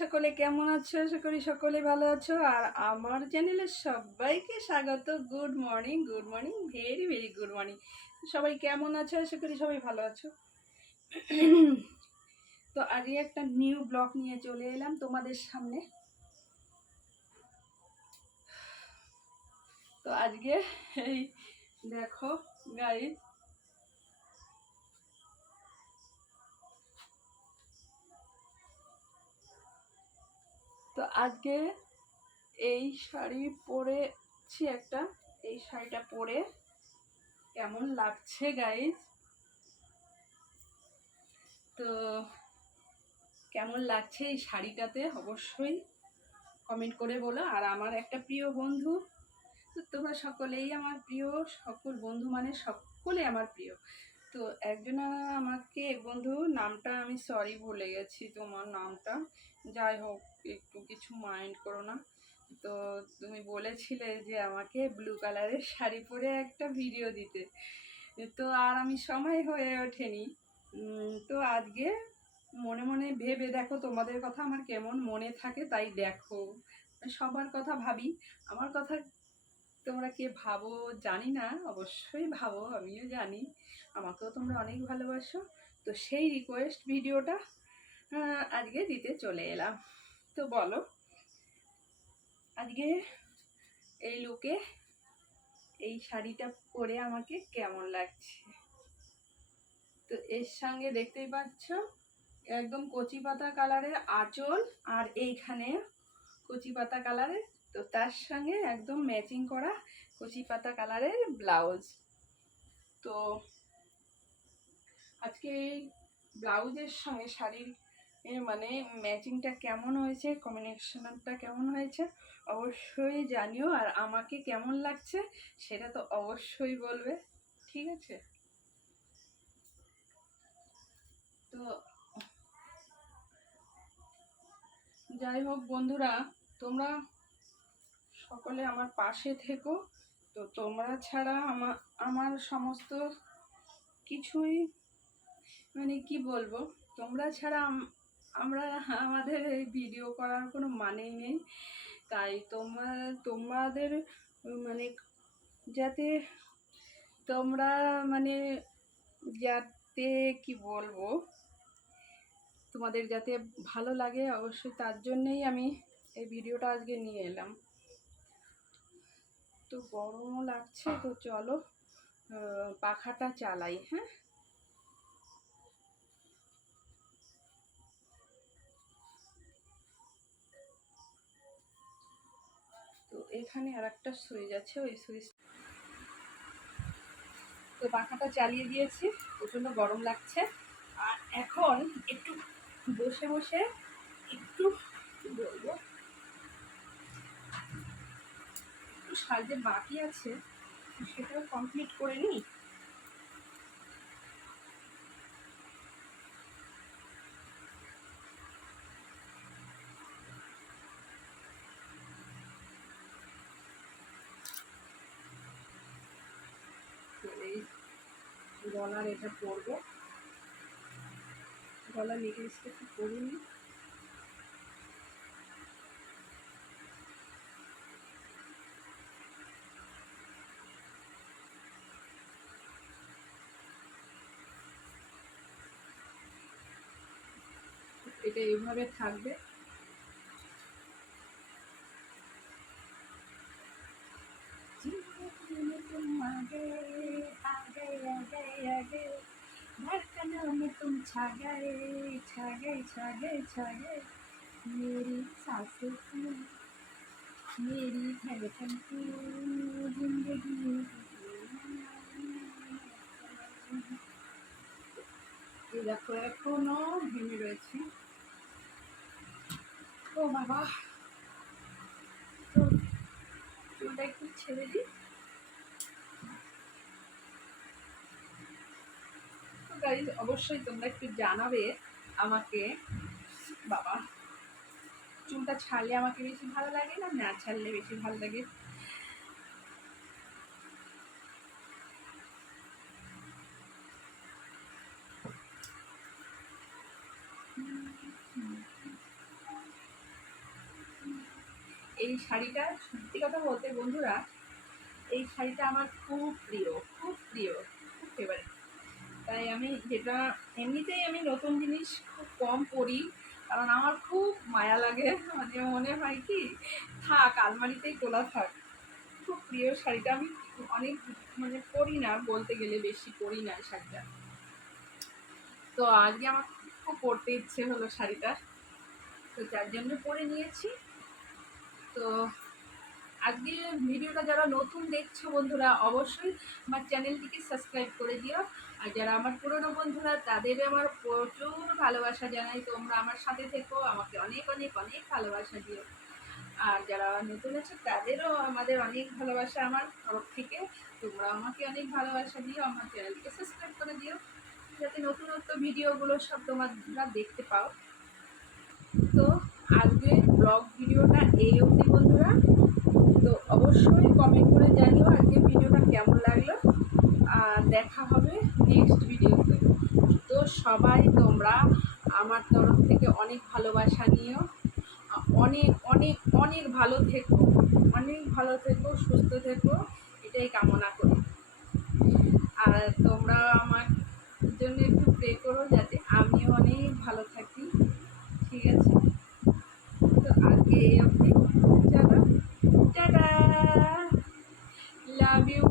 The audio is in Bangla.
সকলে কেমন আছো? আশা করি সকলে ভালো আছো। আর আমার চ্যানেলে সবাইকে স্বাগত। Good morning, good morning, very very good morning. সবাই কেমন আছো? আশা করি সবাই ভালো আছো। তো আজকে একটা নিউ ব্লগ নিয়ে চলে এলাম তোমাদের সামনে। তো আজকে এই দেখো গাইস, তো আজকে এই শাড়ি পরেছি একটা। এই শাড়িটা পরে কেমন লাগছে গাইস? তো কেমন লাগছে এই শাড়িটাতে অবশ্যই কমেন্ট করে বলো। আর আমার একটা প্রিয় বন্ধু, তো তোমরা সকলেই আমার প্রিয়, সকল বন্ধু মানে সকলে আমার প্রিয়। তো একজন আমাকে, এক বন্ধু, নামটা আমি সরি ভুলে গেছি তোমার নামটা, যাই হোক একটু কিছু মাইন্ড করো না। তো তুমি বলেছিলে যে আমাকে ব্লু কালারের শাড়ি পরে একটা ভিডিও দিতে, তো আর আমি সময় হয়ে ওঠেনি। তো আজকে মনে মনে ভেবে দেখো তোমাদের কথা আমার কেমন মনে থাকে, তাই দেখো সবার কথা ভাবি। আমার কথা তোমরা কে ভাবো জানি না, অবশ্যই ভাবো, আমিও জানি আমাকেও তোমরা অনেক ভালোবাসো। তো সেই রিকোয়েস্ট ভিডিওটা আজকে দিতে চলে এলাম। তো বলো আজকে এই লুকে এই শাড়িটা পরে আমাকে কেমন লাগছে। তো এর সঙ্গে দেখতেই পাচ্ছ একদম কচি পাতা কালারের আঁচল, আর এইখানে কচি পাতা কালারের, তো তার সঙ্গে একদম ম্যাচিং করা কচি পাতা কালারের ব্লাউজ। তো আজকে এই ব্লাউজের সঙ্গে শাড়ির মানে ম্যাচিংটা কেমন হয়েছে, কম্বিনেশনটা কেমন হয়েছে অবশ্যই জানিও। আর আমাকে কেমন লাগছে সেটা তো অবশ্যই বলবে, ঠিক আছে? তো যাই হোক বন্ধুরা, তোমরা সকলে আমার পাশে থেকো। তো তোমরা ছাড়া আমার সমস্ত কিছুই, মানে কি বলবো, তোমরা ছাড়া আমরা আমাদের এই ভিডিও করার কোনো মানেই নেই। তাই তোমাদের মানে যাতে তোমরা মানে যাতে কি বলবো, তোমাদের যাতে ভালো লাগে অবশ্যই, তার জন্যেই আমি এই ভিডিওটা আজকে নিয়ে এলাম। তো গরমও লাগছে, তো চলো পাখাটা চালাই। হ্যাঁ, তো এখানে আর একটা সুইচ আছে, ওই সুইচ, তো পাখাটা চালিয়ে দিয়েছি, প্রচণ্ড গরম লাগছে। আর এখন একটু বসে বসে একটু কি বলবো, একটু সাজে বাকি আছে, সেটাও কমপ্লিট করে নিই। এই গলার এটা পরবো, গলার নেকলেসটা একটু পরে নিই। এটা এইভাবে থাকবে। धड़कनों में तुम छा गए, छा गए, छा गए, छा गए, मेरी सांसों की, मेरी धड़कन की जिंदगी। এই দেখো এখনো ঘেমে রয়েছে। ও বাবা, তো চুলটা একটু ছেড়ে দিই। তো গাইজ অবশ্যই তোমরা একটু জানাবে আমাকে, বাবা চুলটা ছাড়লে আমাকে বেশি ভালো লাগে না না ছাড়লে বেশি ভালো লাগে। এই শাড়িটা সত্যি কথা বলতে বন্ধুরা, এই শাড়িটা আমার খুব প্রিয়, খুব প্রিয়, খুব ফেভারিট। তাই আমি যেটা এমনিতেই আমি নতুন জিনিস খুব কম পরি, কারণ আমার খুব মায়া লাগে, মানে মনে হয় কি থাক আলমারিতেই তোলা থাক। খুব প্রিয় শাড়িটা, আমি অনেক মানে পরি না, বলতে গেলে বেশি পরি না শাড়িটা। তো আজকে আমার খুব পরতে ইচ্ছে হলো শাড়িটা, তো যার জন্য পরে নিয়েছি। তো আজকে ভিডিওটা যারা নতুন দেখছো বন্ধুরা, অবশ্যই আমার চ্যানেলটিকে সাবস্ক্রাইব করে দিও। আর যারা আমার পুরনো বন্ধুরা, তাদের আমার প্রচুর ভালোবাসা জানাই। তোমরা আমার সাথে থেকো, আমাকে অনেক অনেক অনেক ভালোবাসা দিও। আর যারা নতুন আছে তাদেরও আমাদের অনেক ভালোবাসা আমার তরফ থেকে। তোমরা আমাকে অনেক ভালোবাসা দিও, আমার চ্যানেলটিকে সাবস্ক্রাইব করে দিও, যাতে নতুনত্ব ভিডিওগুলো সব তোমরা দেখতে পাও। তো আজকে ব্লগ ভিডিওটা এই অবধি বন্ধুরা। তো অবশ্যই কমেন্ট করে জানিও আজকে ভিডিওটা কেমন লাগলো, আর দেখা হবে নেক্সট ভিডিওতে। তো সবাই তোমরা আমার তরফ থেকে অনেক ভালোবাসা নিও, অনেক অনেক অনেক ভালো থেকো, অনেক ভালো থেকো, সুস্থ থেকো, এটাই কামনা করি। আর তোমরা আমার জন্য একটু প্রে করো যাতে আমিও অনেক ভালো থাকি, ঠিক আছে? তো আজকে এই অবধি, চলো, টাটা, লাভ ইউ।